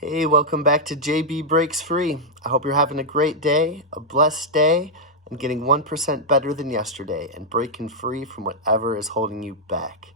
Hey, welcome back to JB Breaks Free. I hope you're having a great day, a blessed day, and getting 1% better than yesterday and breaking free from whatever is holding you back.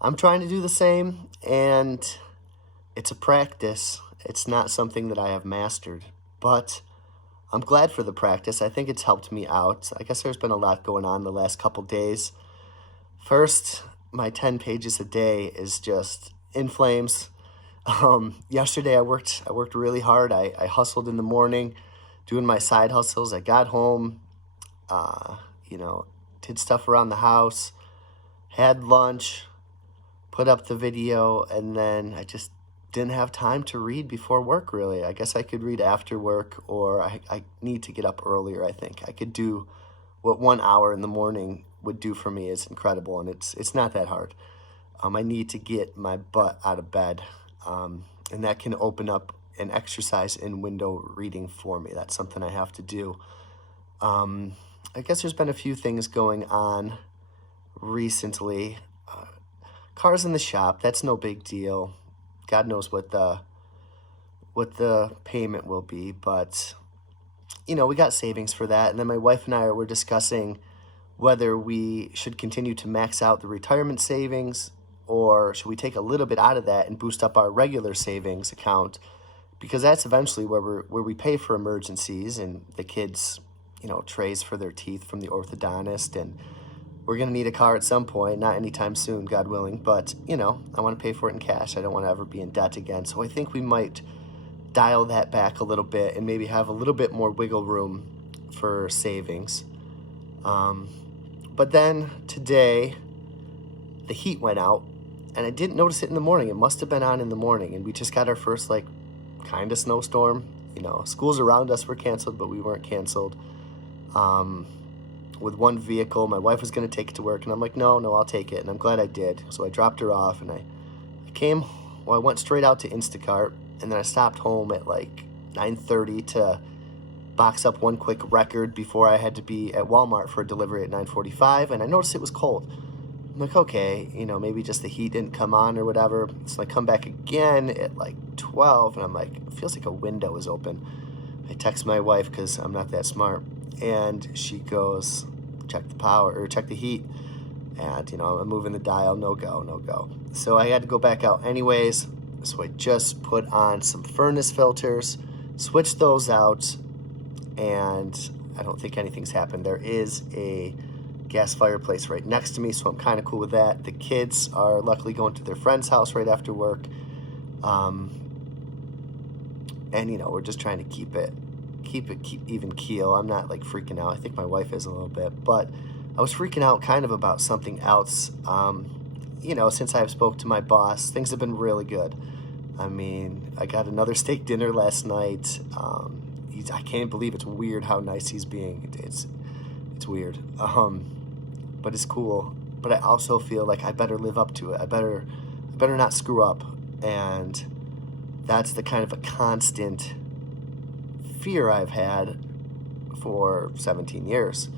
I'm trying to do the same, and it's a practice. It's not something that I have mastered, but I'm glad for the practice. I think it's helped me out. I guess there's been a lot going on the last couple days. First, my 10 pages a day is just in flames. Yesterday I worked really hard. I hustled in the morning, doing my side hustles. I got home, uh, you know, did stuff around the house, had lunch, put up the video, and then I just didn't have time to read before work, really. I guess I could read after work, or I need to get up earlier, I think. I could do what 1 hour in the morning would do for me is incredible, and it's not that hard. I need to get my butt out of bed, and that can open up an exercise in window reading for me. That's something I have to do. I guess there's been a few things going on recently. Cars in the shop, that's no big deal. God knows what the payment will be, but we got savings for that. And then my wife and I were discussing whether we should continue to max out the retirement savings, or should we take a little bit out of that and boost up our regular savings account, because that's eventually where we pay for emergencies and the kids, trays for their teeth from the orthodontist, and we're going to need a car at some point, not anytime soon, God willing, but I want to pay for it in cash. I don't want to ever be in debt again. So I think we might dial that back a little bit and maybe have a little bit more wiggle room for savings. But then today the heat went out, and I didn't notice it in the morning. It must have been on in the morning, and we just got our first kind of snowstorm. Schools around us were canceled, but we weren't canceled. With one vehicle, my wife was going to take it to work, and I'm like, no, I'll take it, and I'm glad I did. So I dropped her off, and I went straight out to Instacart, and then I stopped home at 9:30 to box up one quick record before I had to be at Walmart for a delivery at 9:45, and I noticed it was cold. I'm like, okay, maybe just the heat didn't come on or whatever. So I come back again at 12, and I'm like, it feels like a window is open. I text my wife because I'm not that smart, and she goes, check the power, or check the heat. And, I'm moving the dial, no go. So I had to go back out anyways. So I just put on some furnace filters, switched those out, and I don't think anything's happened. There is a gas fireplace right next to me, so I'm kind of cool with that. The kids are luckily going to their friend's house right after work. And we're just trying to keep even keel. I'm not freaking out. I think my wife is a little bit, but I was freaking out kind of about something else. Since I've spoke to my boss, things have been really good. I mean, I got another steak dinner last night. I can't believe it's weird how nice he's being. It's weird. But it's cool. But I also feel like I better live up to it. I better not screw up. And that's the kind of a constant fear I've had for 17 years.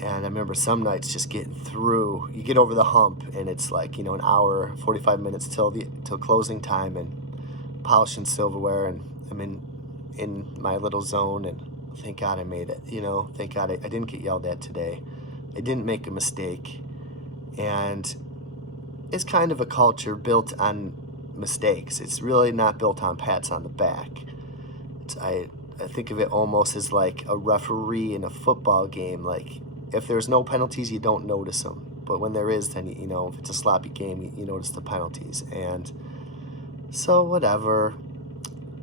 And I remember some nights just getting through. You get over the hump, and it's an hour, 45 minutes till closing time, and polishing silverware, and I'm in my little zone, and thank God I made it. Thank God I didn't get yelled at today. I didn't make a mistake. And it's kind of a culture built on mistakes. It's really not built on pats on the back. I think of it almost as like a referee in a football game. If there's no penalties, you don't notice them. But when there is, then, if it's a sloppy game, you notice the penalties. And so whatever.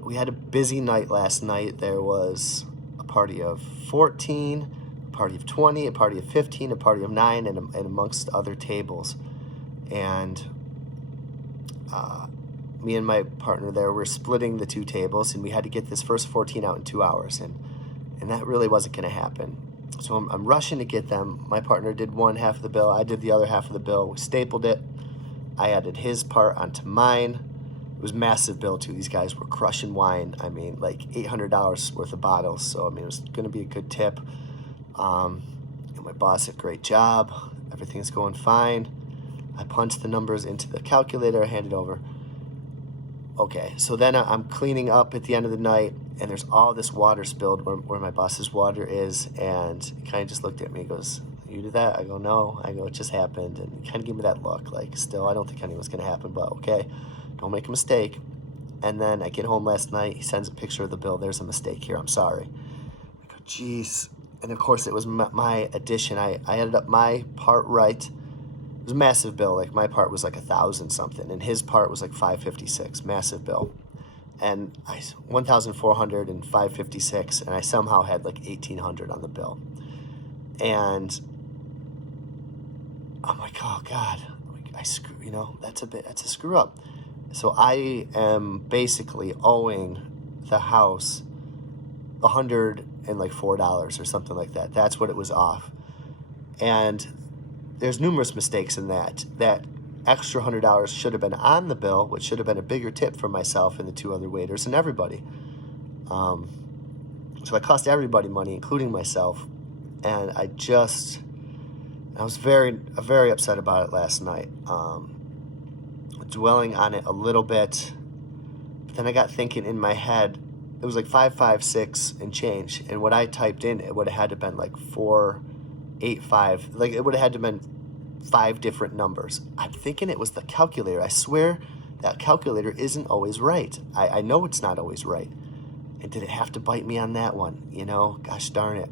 We had a busy night last night. There was a party of 14, a party of 20, a party of 15, a party of 9, and amongst other tables. And me and my partner there were splitting the two tables, and we had to get this first 14 out in 2 hours. And that really wasn't going to happen. So I'm rushing to get them. My partner did one half of the bill. I did the other half of the bill. We stapled it. I added his part onto mine. It was a massive bill, too. These guys were crushing wine. I mean, $800 worth of bottles. So, it was going to be a good tip. And my boss did a great job. Everything's going fine. I punched the numbers into the calculator. I handed over. okay, so then I'm cleaning up at the end of the night, and there's all this water spilled where my boss's water is, and he kind of just looked at me and goes, "You did that?" I go, "No." I go, "It just happened." And he kind of gave me that look, like, still, I don't think anything's going to happen, but okay, don't make a mistake. And then I get home last night, he sends a picture of the bill. "There's a mistake here, I'm sorry." I go, "Jeez." And of course, it was my addition. I added up my part right. It was a massive bill. Like, my part was like 1,000 something, and his part was like 556. Massive bill. And 1,400 and 556, and I somehow had like 1,800 on the bill. And I'm like, oh God, I screw. That's a screw up. So I am basically owing the house $104 or something like that. That's what it was off. And there's numerous mistakes in that. That extra $100 should have been on the bill, which should have been a bigger tip for myself and the two other waiters and everybody. So it cost everybody money, including myself. And I was very, very upset about it last night. Dwelling on it a little bit, but then I got thinking in my head, it was like 556 and change, and what I typed in, it would have had to been like 485. Like, it would have had to been 5 different numbers. I'm thinking it was the calculator. I swear that calculator isn't always right. I know it's not always right. And did it have to bite me on that one? Gosh darn it.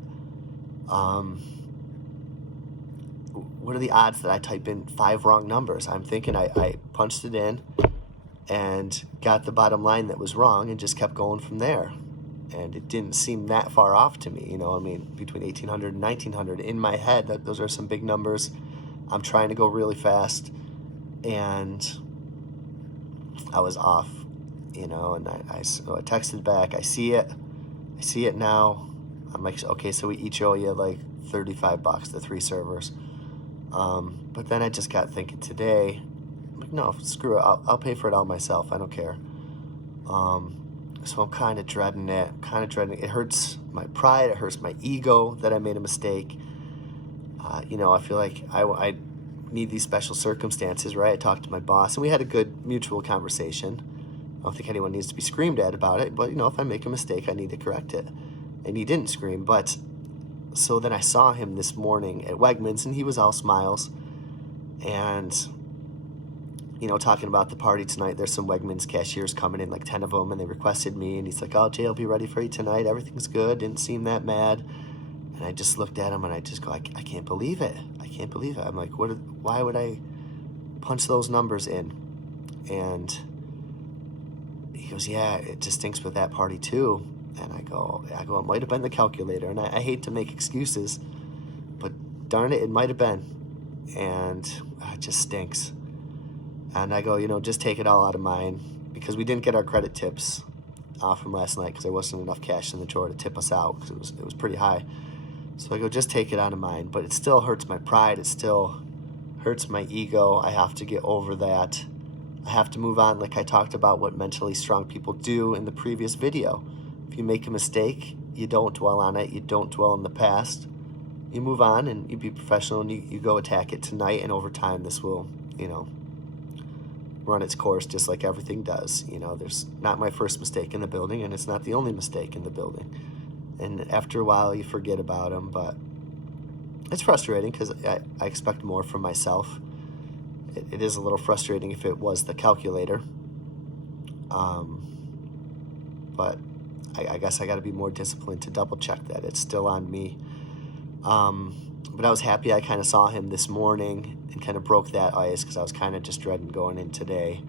What are the odds that I type in 5 wrong numbers? I'm thinking I punched it in and got the bottom line that was wrong and just kept going from there. And it didn't seem that far off to me. Between 1,800 and 1,900 in my head, those are some big numbers. I'm trying to go really fast, and I was off, and so I texted back. I see it now. I'm like, okay, so we each owe you like $35, the 3 servers. But then I just got thinking today, I'm like, no, screw it. I'll pay for it all myself. I don't care. So I'm kind of dreading it. It hurts my pride. It hurts my ego that I made a mistake. I feel like I need these special circumstances, right? I talked to my boss, and we had a good mutual conversation. I don't think anyone needs to be screamed at about it, but, if I make a mistake, I need to correct it. And he didn't scream, but so then I saw him this morning at Wegmans, and he was all smiles. And, talking about the party tonight, there's some Wegmans cashiers coming in, like 10 of them, and they requested me. And he's like, "Oh, Jay, I'll be ready for you tonight. Everything's good." Didn't seem that mad. And I just looked at him, and I just go, I can't believe it. I can't believe it. I'm like, why would I punch those numbers in? And he goes, "Yeah, it just stinks with that party too." And I go, it might have been the calculator. And I hate to make excuses, but darn it, it might have been. And it just stinks. And I go, just take it all out of mine, because we didn't get our credit tips from last night because there wasn't enough cash in the drawer to tip us out, because it was pretty high. So I go, just take it out of mine. But it still hurts my pride. It still hurts my ego. I have to get over that. I have to move on, like I talked about what mentally strong people do in the previous video. If you make a mistake, you don't dwell on it. You don't dwell in the past. You move on, and you be professional, and you go attack it tonight. And over time, this will, run its course just like everything does. There's not my first mistake in the building, and it's not the only mistake in the building. And after a while, you forget about them, but it's frustrating because I expect more from myself. It is a little frustrating if it was the calculator. But I guess I got to be more disciplined to double check that it's still on me. But I was happy I kind of saw him this morning and kind of broke that ice, because I was kind of just dreading going in today.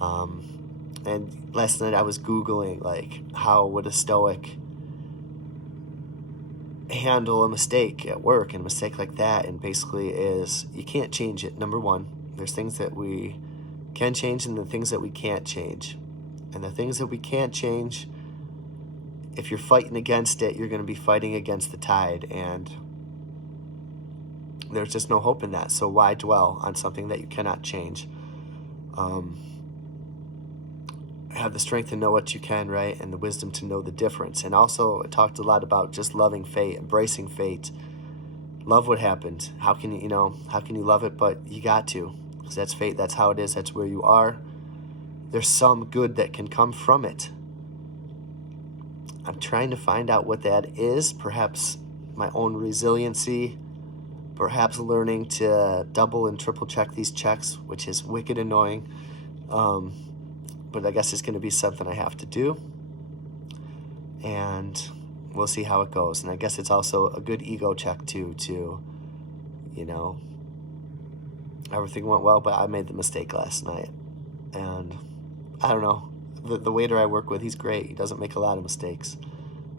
And last night I was Googling, like, how would a stoic handle a mistake at work, and a mistake like that, and basically is you can't change it. Number one, there's things that we can change and the things that we can't change. And the things that we can't change, if you're fighting against it, you're going to be fighting against the tide, and there's just no hope in that. So why dwell on something that you cannot change? Have the strength to know what you can, right? And the wisdom to know the difference. And also, it talked a lot about just loving fate, embracing fate. Love what happened. How can you love it? But you got to, because that's fate. That's how it is. That's where you are. there's some good that can come from it. I'm trying to find out what that is. Perhaps my own resiliency, perhaps learning to double and triple check these checks, which is wicked annoying. But I guess it's going to be something I have to do. And we'll see how it goes. And I guess it's also a good ego check too, everything went well, but I made the mistake last night. And I don't know, the waiter I work with, he's great. He doesn't make a lot of mistakes.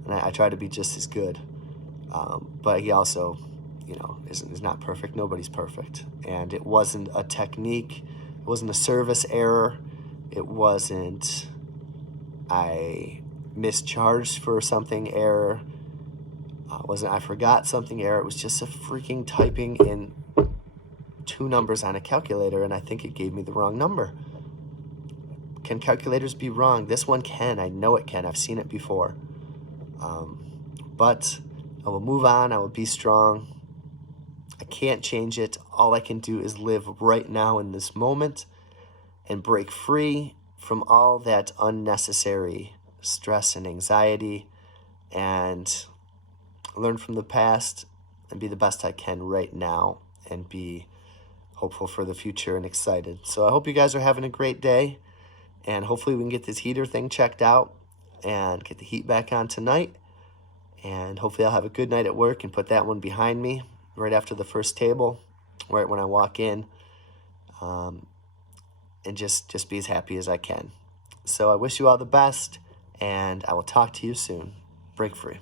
And I try to be just as good. But he also, is not perfect. Nobody's perfect. And it wasn't a technique. It wasn't a service error. It wasn't I mischarged for something error. Wasn't I forgot something error. It was just a freaking typing in 2 numbers on a calculator, and I think it gave me the wrong number. Can calculators be wrong? This one can. I know it can. I've seen it before. But I will move on. I will be strong. I can't change it. All I can do is live right now in this moment and break free from all that unnecessary stress and anxiety, and learn from the past and be the best I can right now and be hopeful for the future and excited. So I hope you guys are having a great day, and hopefully we can get this heater thing checked out and get the heat back on tonight. And hopefully I'll have a good night at work and put that one behind me right after the first table, right when I walk in, and just be as happy as I can. So I wish you all the best, and I will talk to you soon. Break free.